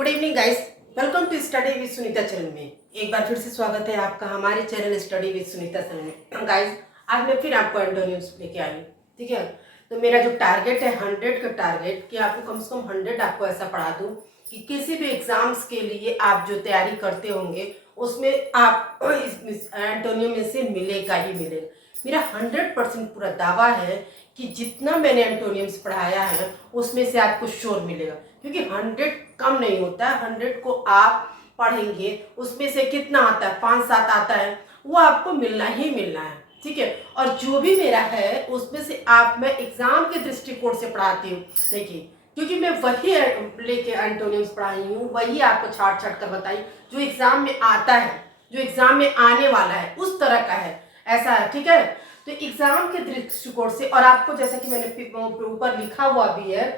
Good evening guys, welcome to study with Sunita channel में। एक बार फिर से स्वागत है आपका हमारे channel study with Sunita channel में। गाइस, आज मैं फिर आपको एंटोनिम्स लेके आई हूँ। ठीक है, तो मेरा जो टारगेट है 100 का टारगेट, कि आपको कम से कम 100 आपको ऐसा पढ़ा दूँ कि किसी भी एग्जाम्स के लिए आप जो तैयारी करते होंगे उसमें आप इस एंटोनियम में से मिलेगा ही मिलेगा। मेरा 100% पूरा दावा है कि जितना मैंने एंटोनियम्स पढ़ाया है उसमें से आपको श्योर मिलेगा, क्योंकि 100 कम नहीं होता है। 100 को आप पढ़ेंगे उसमें से कितना आता है, 5-7 आता है, वो आपको मिलना ही मिलना है। ठीक है, और जो भी मेरा है उसमें से मैं एग्जाम के दृष्टिकोण से पढ़ाती हूँ। देखिए, क्योंकि मैं वही लेके एंटोनियम्स पढ़ाई हूँ, वही आपको छाट छाट कर बताई जो एग्जाम में आता है, जो एग्जाम में आने वाला है उस तरह का है, ऐसा है। ठीक है, तो एग्जाम के दृष्टिकोण से, और आपको जैसा कि मैंने ऊपर लिखा हुआ भी है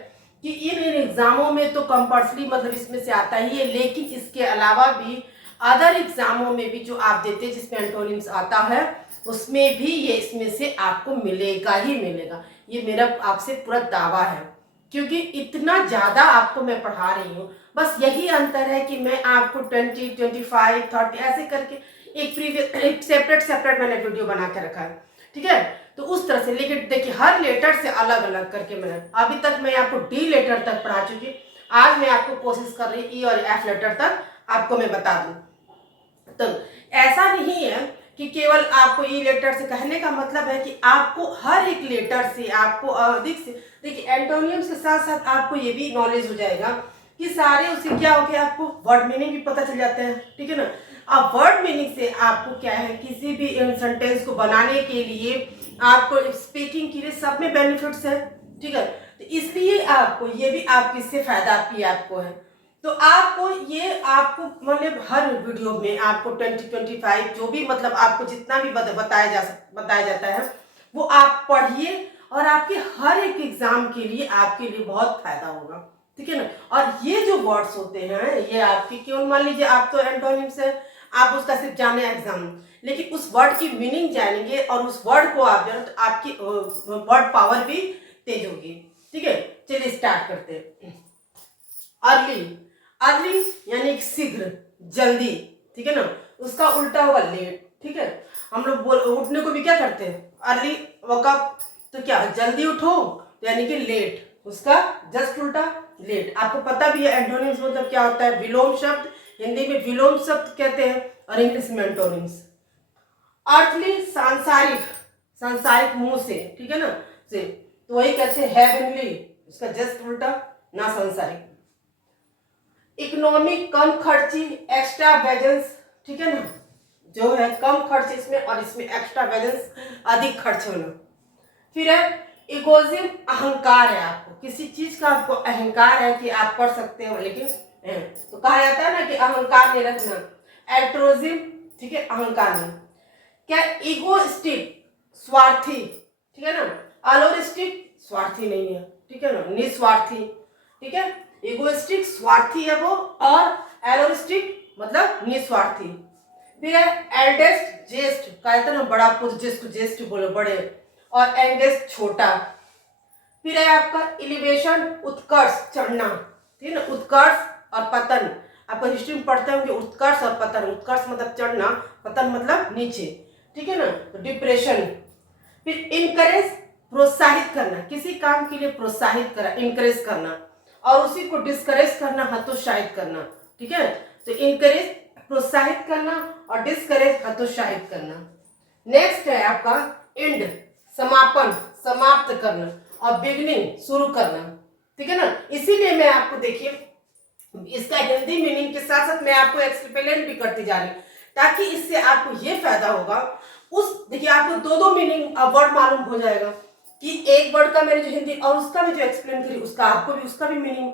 कि इन एग्जामों में तो कंपल्सरी मतलब इसमें से आता ही है, लेकिन इसके अलावा भी अदर एग्जामों में भी जो आप देते हैं जिसमें एंटोनिम्स आता है उसमें भी ये इसमें से आपको मिलेगा ही मिलेगा। ये मेरा आपसे पूरा दावा है, क्योंकि इतना ज़्यादा आपको मैं पढ़ा रही हूँ। बस यही अंतर है कि मैं आपको 20, 25, 30 ऐसे करके एक सेपरेट मैंने वीडियो बना के रखा है। ठीक है, तो उस तरह से, लेकिन देखिए हर लेटर से अलग अलग करके मैं अभी तक मैं आपको डी लेटर तक पढ़ा चुकी। आज मैं आपको कोशिश कर रही ई और एफ लेटर तक आपको मैं बता दूं। तो ऐसा नहीं है कि केवल आपको ई लेटर से, कहने का मतलब है कि आपको हर एक लेटर से आपको अधिक से, देखिए एंटोनियम्स के साथ साथ आपको ये भी नॉलेज हो जाएगा कि सारे उससे क्या हो गया, आपको वर्ड मीनिंग भी पता चल जाते हैं। ठीक है ना, अब वर्ड मीनिंग से आपको क्या है, किसी भी सेंटेंस को बनाने के लिए, आपको स्पीकिंग के लिए, सब में बेनिफिट्स है। ठीक है, तो इसलिए आपको ये भी आपकी इससे फायदा भी आपको है। तो आपको ये आपको मतलब हर वीडियो में आपको 20-25 जो भी मतलब आपको जितना भी बताया जाता है वो आप पढ़िए, और आपके हर एक एग्जाम के लिए आपके लिए बहुत फायदा होगा। ठीक है ना, और ये जो वर्ड्स होते हैं ये आपके, केवल मान लीजिए आप तो एंटोनिम्स है, आप उसका सिर्फ जाने एग्जाम, लेकिन उस वर्ड की मीनिंग जानेंगे और उस वर्ड को आप जानो तो आपकी वर्ड पावर भी तेज होगी। ठीक है, चलिए स्टार्ट करते हैं। अर्ली, अर्ली यानी शीघ्र, जल्दी। ठीक है ना, उसका उल्टा होगा लेट। ठीक है, हम लोग उठने को भी क्या करते हैं, अर्ली वकअप, तो क्या जल्दी उठो तो यानी कि लेट, उसका जस्ट उल्टा लेट। आपको पता भी है एंटोनिम्स मतलब क्या होता है, विलोम शब्द, हिंदी में विलोम शब्द कहते हैं और इंग्लिश में एंटोनिम्स। अर्थली, सांसारिक, सांसारिक मुंह से, ठीक है ना, से, तो वही कहते हैं हेवनली, उसका जस्ट उल्टा, ना सांसारिक। इकोनॉमिक, कम खर्ची, एक्स्ट्रा वेजेंस। ठीक है ना, जो है कम खर्च इसमें, और इसमें एक्स्ट्रा वेजेंस अधिक खर्च होना। फिर है इगोइज्म, अहंकार है, आपको किसी चीज का आपको अहंकार है कि आप कर सकते हो, लेकिन तो कहा जाता है ना कि अहंकार नहीं रखना। एल्ट्रोजिम, ठीक है, अहंकार नहीं। क्या, ईगोइस्टिक, स्वार्थी। ठीक है ना, अलोरिस्टिक, स्वार्थी नहीं है। ठीक है ना, निस्वार्थी। ठीक है, इगोइस्टिक स्वार्थी है वो, और एलोरिस्टिक मतलब निस्वार्थी। फिर है एल्डेस्ट, ज्येष्ठ, कहते हैं ना बड़ा पुरुष जिसको ज्येष्ठ बोलो, बड़े, और एंगेस्ट, छोटा। फिर है आपका एलिवेशन, उत्कर्ष, चढ़ना। ठीक है ना, उत्कर्ष और पतन, आपको हिस्ट्री में पढ़ते होंगे उत्कर्ष और पतन। उत्कर्ष मतलब चढ़ना, पतन मतलब नीचे। ठीक है ना, तो डिप्रेशन। फिर इनकरेज, प्रोत्साहित करना, किसी काम के लिए प्रोत्साहित करना, इनकरेज करना, और उसी को डिस्करेज करना, हतोत्साहित करना। ठीक है, तो इनकरेज प्रोत्साहित करना और डिस्करेज हतोत्साहित करना। नेक्स्ट है आपका एंड, समापन, समाप्त करना, और बिगनिंग, शुरू करना। ठीक है ना, इसीलिए मैं आपको देखिए इसका हिंदी मीनिंग के साथ साथ मैं आपको एक्सप्लेन भी करती जा रही हूँ, ताकि इससे आपको ये फायदा होगा। देखिए आपको दो मीनिंग वर्ड मालूम हो जाएगा कि एक वर्ड का मैंने जो हिंदी और उसका भी जो एक्सप्लेन करी उसका आपको भी उसका भी मीनिंग।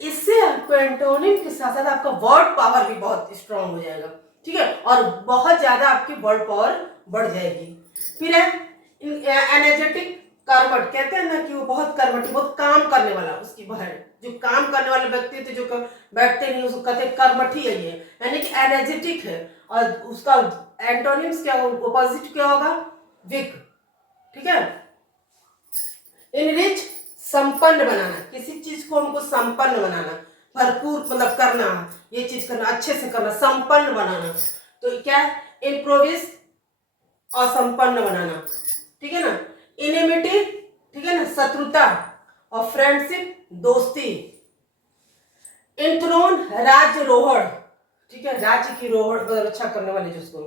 इससे आपको एंटोनिम के साथ साथ आपका वर्ड पावर भी बहुत स्ट्रांग हो जाएगा। ठीक है, और बहुत ज्यादा आपकी वर्ड पावर बढ़ जाएगी। फिर है एनर्जेटिक, कर्मठ, कहते हैं ना कि वो बहुत कर्मठ, बहुत काम करने वाला, उसकी बहन जो काम करने वाले व्यक्ति थे, जो बैठते नहीं उसको कहते हैं कर्मठी है ये, यानी कि एनर्जेटिक है। और उसका एंटोनिम्स क्या, ऑपोजिट क्या होगा, वीक। ठीक है, इनरिच, संपन्न बनाना, किसी चीज को हमको संपन्न बनाना, भरपूर मतलब करना, ये चीज करना, अच्छे से करना, संपन्न बनाना। तो क्या है, इम्प्रोविज असंपन्न बनाना, ठीक है ना। इनिमिटी, ठीक है ना, शत्रुता, और फ्रेंडशिप दोस्ती। इंथ्रोन राज्यरोहण, ठीक है, राज्य की रोहण मतलब रक्षा करने वाले जिसको।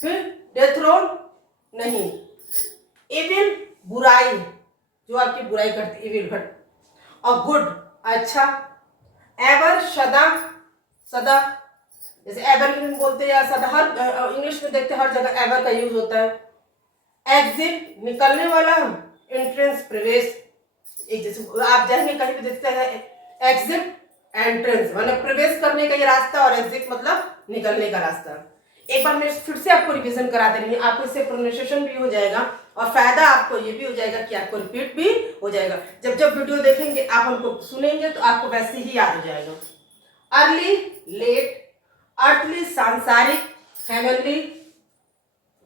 फिर डेथ्रोन नहीं, इविल बुराई, जो आपकी बुराई करती, इविल घट, और गुड अच्छा, एवर सदा, सदा जैसे एवरग्रीन बोलते हैं या सदा, हर इंग्लिश में देखते हैं हर जगह एवर का यूज होता है। एग्जिट निकलने वाला, एंट्रेंस प्रवेश, एक जैसे आप जाएंगे कहीं भी देखते हैं एग्जिट एंट्रेंस मतलब प्रवेश करने का ये रास्ता, और एग्जिट मतलब निकलने का रास्ता। एक बार मैं फिर से आपको रिवीजन करा दे रही हूँ, आपको इससे प्रोनाउंसिएशन भी हो जाएगा और फायदा आपको ये भी हो जाएगा कि आपको रिपीट भी हो जाएगा। जब जब वीडियो देखेंगे आप हमको सुनेंगे तो आपको वैसे ही याद हो जाएगा। अर्ली लेट, अर्थली सांसारिक, हेवनली,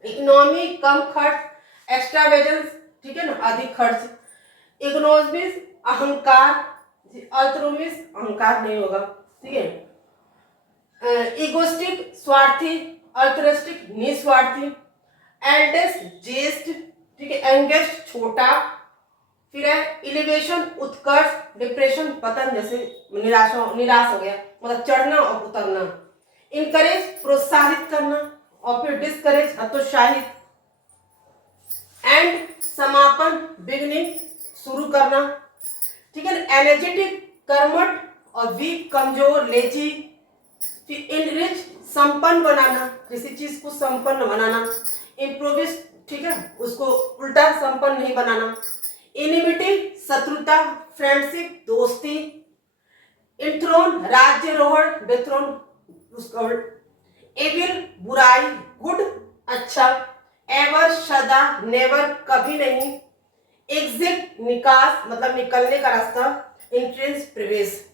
इकोनॉमी कम खर्च, एक्स्ट्रावेजेंस, ठीक है ना, अधिक खर्च, इग्नोमिस अहंकार, अल्ट्रुमिस अहंकार नहीं होगा, ठीक है, इगोस्टिक स्वार्थी, अल्ट्रिस्टिक निस्वार्थी, एल्डेस्ट ज्येष्ठ, ठीक है, यंगेस्ट छोटा, फिर है इलिवेशन उत्कर्ष, डिप्रेशन पतन, जैसे निराश हो गया मतलब चढ़ना और उतरना, इनकरेज प्रोत्साहित करना, और फिर डिस्करेज हतोत्साहित, एंड समापन बिगनिंग शुरू करना, ठीक है ना, एनर्जेटिक कर्मठ, और वीक कमजोर लेजी, फिर इनरिच संपन्न बनाना, किसी चीज को संपन्न बनाना, इम्प्रोविज, ठीक है, उसको उल्टा संपन्न नहीं बनाना, इनिमिटी शत्रुता, फ्रेंडशिप दोस्ती, इंथ्रोन राज्यरोहण, डेथ्रोन उसका एविल बुराई, गुड अच्छा, एवर सदा, नेवर कभी नहीं, एग्जिट निकास मतलब निकलने का रास्ता, एंट्रेंस प्रवेश।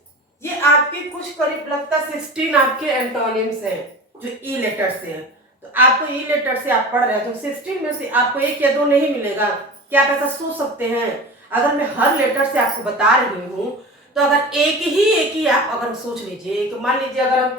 ये आपके कुछ करीब लगता 16 आपके एंटोनिम्स हैं जो ई लेटर से है। तो आपको ई लेटर से आप पढ़ रहे हैं तो 16 में से आपको एक या दो नहीं मिलेगा। क्या आप ऐसा सोच सकते हैं? अगर मैं हर लेटर से आपको बता रही हूँ तो अगर एक ही आप अगर सोच लीजिए कि मान लीजिए अगर हम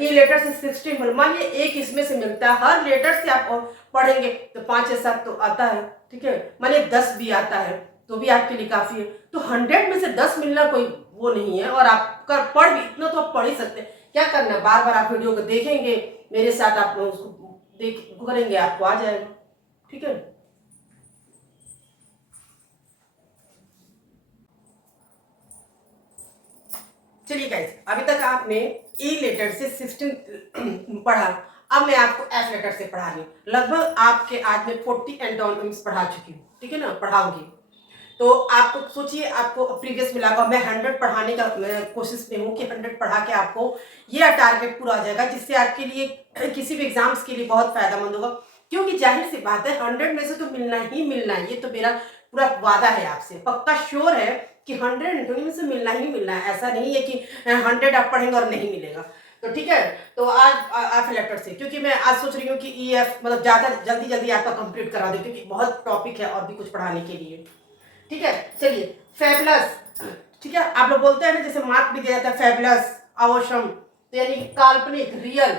ई लेटर से 16 मान लीजिए एक इसमें से मिलता है, हर लेटर से आप पढ़ेंगे तो 5 या 7 तो आता है, ठीक है, मानिए 10 भी आता है तो भी आपके लिए काफी है। तो 100 में से 10 मिलना कोई वो नहीं है, और आप कर पढ़ भी इतना तो आप पढ़ ही सकते हैं। क्या करना है, बार बार आप वीडियो को देखेंगे मेरे साथ, आप उसको देख करेंगे आपको आ जाएगा, ठीक है। चलिए गाइस, अभी तक आपने ई लेटर से 16 पढ़ा, अब मैं आपको एफ लेटर से पढ़ा रही हूँ। लगभग आपके आज में 40 एंटोनिम्स पढ़ा चुकी हूँ, ठीक है ना, पढ़ाऊंगी। तो आपको सोचिए, आपको प्रीवियस मिला हुआ, मैं 100 पढ़ाने का कोशिश में हूँ कि 100 पढ़ा के आपको ये टारगेट पूरा हो जाएगा, जिससे आपके लिए किसी भी एग्जाम्स के लिए बहुत फायदेमंद होगा। क्योंकि जाहिर सी बात है 100 में से तो मिलना ही मिलना है, ये तो मेरा पूरा वादा है आपसे, पक्का श्योर है कि 100 एंटोनिम में से मिलना ही मिलना है। ऐसा नहीं है कि 100 आप पढ़ेंगे और नहीं मिलेगा। तो ठीक है, तो आज एफ लेटर से, क्योंकि मैं आज सोच रही हूँ कि ई एफ मतलब ज्यादा जल्दी जल्दी आपका कंप्लीट करा दे, क्योंकि बहुत टॉपिक है और भी कुछ पढ़ाने के लिए, ठीक है। चलिए, फेबुलस, ठीक है, आप लोग बोलते हैं ना जैसे मार्क भी दिया जाता है फेबुलस अवश्यम, तो यानी काल्पनिक रियल,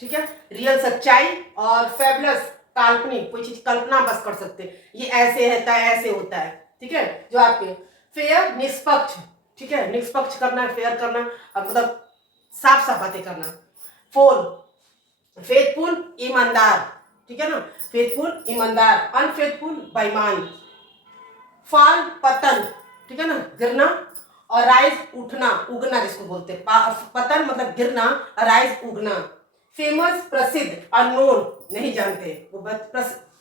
ठीक है, रियल सच्चाई, और फेबुलस काल्पनिक, कोई चीज कल्पना बस कर सकते हैं, ये ऐसे है ऐसे होता है, ठीक है। जो आपके फेयर निष्पक्ष, ठीक है, निष्पक्ष करना है, फेयर करना, अब मतलब साफ साफ बातें करना। फोल फेथफुल ईमानदार, ठीक है ना, फेथफुल ईमानदार, अनफेथफुल बेईमान। फॉल पतन, ठीक है ना, गिरना, और राइज उठना, उगना जिसको बोलते हैं, पतन मतलब गिरना, राइज उगना। फेमस प्रसिद्ध, अननोन नहीं जानते, वो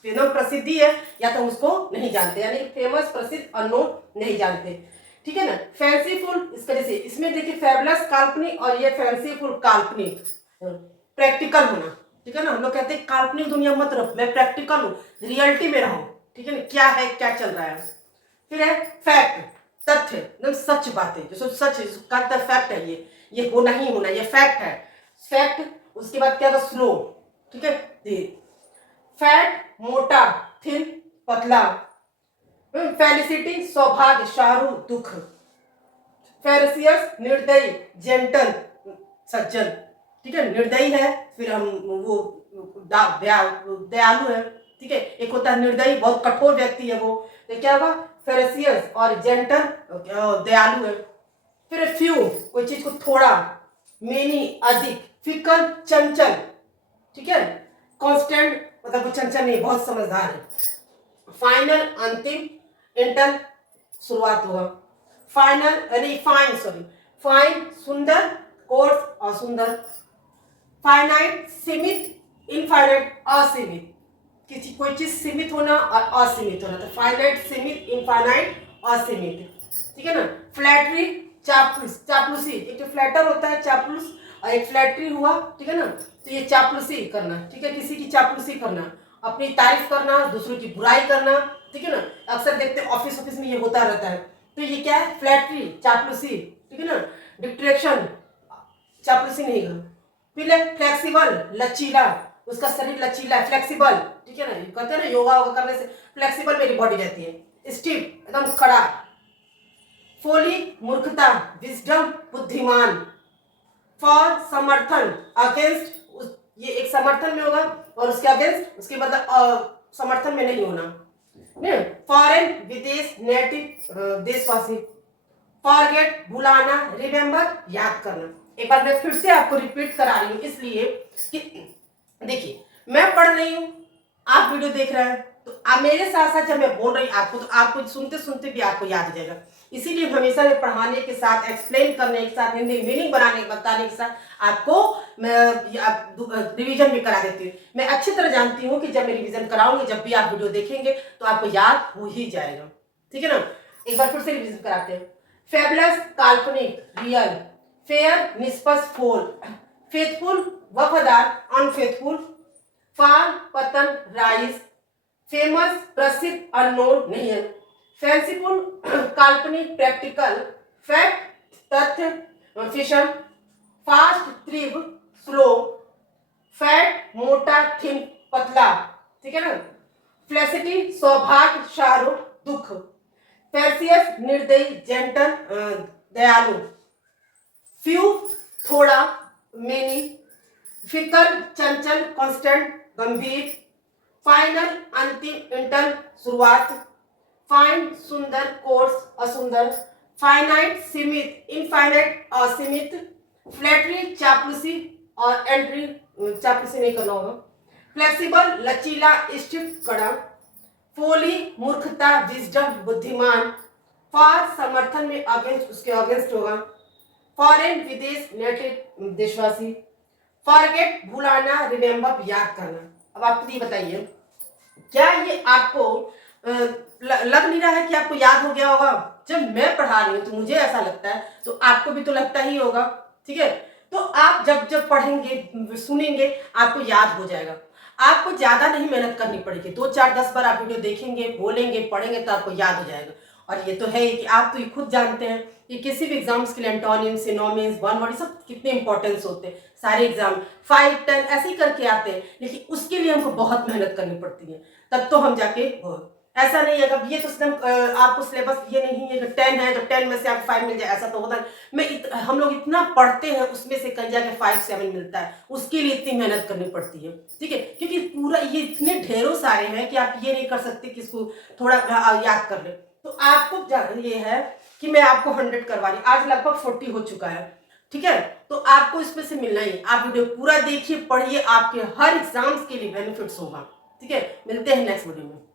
फेमस प्रसिद्धि है या तो उसको नहीं जानते, यानी फेमस प्रसिद्ध अननोन नहीं जानते, ठीक है ना। फैंसीफुल, इसका जैसे इसमें देखिए फेबुलस काल्पनिक और ये फैंसीफुल काल्पनिक। प्रैक्टिकल होना, ठीक है ना, हम लोग कहते हैं काल्पनिक दुनिया मत रहो, मैं प्रैक्टिकल हूँ, रियलिटी में रहूं, ठीक है ना, क्या है क्या चल रहा है। फिर है फैक्ट, तथ्य, एकदम सच बातें, जो सच का फैक्ट है, ये होना ही होना, ये फैक्ट है, फैक्ट। उसके बाद क्या था, स्लो, ठीक है, फैट मोटा, थिन पतला, फेलिसिटी सौभाग्य, शाहरुख दुख, फेरसियस निर्दयी, जेंटल सज्जन, ठीक है, निर्दयी है, फिर हम वो दयालु है, ठीक है। एक होता है निर्दयी, बहुत कठोर व्यक्ति है वो, तो क्या होगा फेरसियस, और जेंटल दयालु है। फिर फ्यू, कोई चीज को थोड़ा, मेनी अधिक, फिकल चंचल, ठीक है, कांस्टेंट मतलब वो चंचल नहीं, बहुत समझदार है। फाइनल अंतिम, इंटर शुरुआत होगा, फाइनल यानी फाइन, सॉरी फाइन सुंदर, कोर्स असुंदर, फाइनाइट सीमित, इनफाइनाइट असीमित, किसी कोई चीज सीमित होना और असीमित होना, तो फाइनाइट सीमित, इनफाइनाइट असीमित, ठीक है ना। फ्लैटरी चापलूस, चापलूसी, एक तो फ्लैटर होता है चापलूस और एक फ्लैटरी हुआ, ठीक है ना। तो ये चापलूसी करना, ठीक है, किसी की चापलूसी करना, अपनी तारीफ करना, दूसरों की बुराई करना, ठीक है ना। अक्सर देखते हैं ऑफिस ऑफिस में ये होता रहता है, तो ये क्या है फ्लैटरी चापलूसी, ठीक है ना। डिट्रैक्शन, चापलूसी नहीं करना। फिर फ्लेक्सिबल लचीला, उसका शरीर लचीला है, फ्लेक्सिबल, ठीक है ना। कहते हैं ना योगा वोगा करने से फ्लेक्सिबल मेरी बॉडी रहती है। स्टिफ एकदम खड़ा। फोली मूर्खता, विजडम बुद्धिमान। फॉर समर्थन, अगेंस्ट, ये एक समर्थन में होगा और उसके अगेंस्ट, उसके मतलब समर्थन में नहीं होना। फॉरेन विदेश, नेटिव देशवासी। फॉरगेट भुलाना, रिमेम्बर याद करना। एक बार मैं फिर से आपको रिपीट करा रही हूँ, इसलिए कि देखिए मैं पढ़ रही हूँ, आप वीडियो देख रहे हैं, तो आप मेरे साथ साथ जब मैं बोल रही हूँ आपको, तो आपको सुनते सुनते भी आपको याद हो जाएगा। इसीलिए हमेशा मैं पढ़ाने के साथ, एक्सप्लेन करने के साथ, हिंदी मीनिंग बताने के साथ आपको मैं रिवीजन भी करा देती हूँ। मैं अच्छी तरह जानती हूँ कि जब मैं रिवीजन कराऊंगी, जब भी आप वीडियो देखेंगे तो आपको याद हो ही जाएगा, ठीक है ना। एक बार फिर से रिवीजन कराते हैं। फेबुलस काल्पनिक, रियल। फेयर निष्पक्ष, फोल। फेथफुल वफादार, अनफेथफुल। फाल पतन, राइज। फेमस प्रसिद्ध, अननोन नहीं है। फैंसीफुल काल्पनिक, प्रैक्टिकल। फैक्ट तथ्य, फिशन। फास्ट तीव्र, स्लो। फैट मोटा, थिन पतला, ठीक है ना। फ्लेसिटी सौभाग्य, शाहरुख दुख। फेरसियस निर्दयी, जेंटल दयालु। फ्यू थोड़ा, मेनी। फिकर चंचल, कांस्टेंट गंभीर। फाइनल अंतिम, इंटर शुरुआत। फाइन सुंदर, कोर्स असुंदर। फाइनाइट सीमित, इनफाइनाइट असीमित। फ्लैटरी चापलूसी और एंट्री, चापलूसी नहीं करना होगा। फ्लेक्सिबल लचीला, स्टिफ कड़ा। फोली मूर्खता, विजडम बुद्धिमान। फॉर समर्थन में अगेंस्ट, उसके अगेंस्ट होगा। फॉरेन विदेश, नेटिव देशवासी। फॉरगेट भुलाना, रिमेम्बर याद करना। अब आप ये बताइए, क्या ये आपको लग नहीं रहा है कि आपको याद हो गया होगा? जब मैं पढ़ा रही हूँ तो मुझे ऐसा लगता है, तो आपको भी तो लगता ही होगा, ठीक है। तो आप जब जब पढ़ेंगे, सुनेंगे, आपको याद हो जाएगा। आपको ज्यादा नहीं मेहनत करनी पड़ेगी, 2 4 10 बार आप वीडियो देखेंगे, बोलेंगे, पढ़ेंगे, तो आपको याद हो जाएगा। और ये तो है कि आप तो ये खुद जानते हैं कि किसी भी एग्जाम्स के लिए एंटोनिम्स, सिनोनिम्स, वन वर्ड, सब कितने इंपॉर्टेंस होते हैं। सारे एग्जाम 5 10 ऐसे ही करके आते हैं, लेकिन उसके लिए हमको बहुत मेहनत करनी पड़ती है, तब तो हम जाके ऐसा नहीं है कि ये तो एकदम आपको सिलेबस ये नहीं है कि 10 है तो 10 में से आपको 5 मिल जाए, ऐसा तो होता नहीं। हम लोग इतना पढ़ते हैं, उसमें से कहीं जाके 5 7 मिलता है, उसके लिए इतनी मेहनत करनी पड़ती है, ठीक है। क्योंकि पूरा ये इतने ढेरों सारे हैं कि आप ये नहीं कर सकते कि इसको थोड़ा याद कर ले। तो आपको ये है कि मैं आपको 100 करवा रही, आज लगभग 40 हो चुका है, ठीक है। तो आपको इसमें से मिलना ही, आप वीडियो पूरा देखिए, पढ़िए, आपके हर एग्जाम्स के लिए बेनिफिट्स होगा, ठीक है। मिलते हैं नेक्स्ट वीडियो में।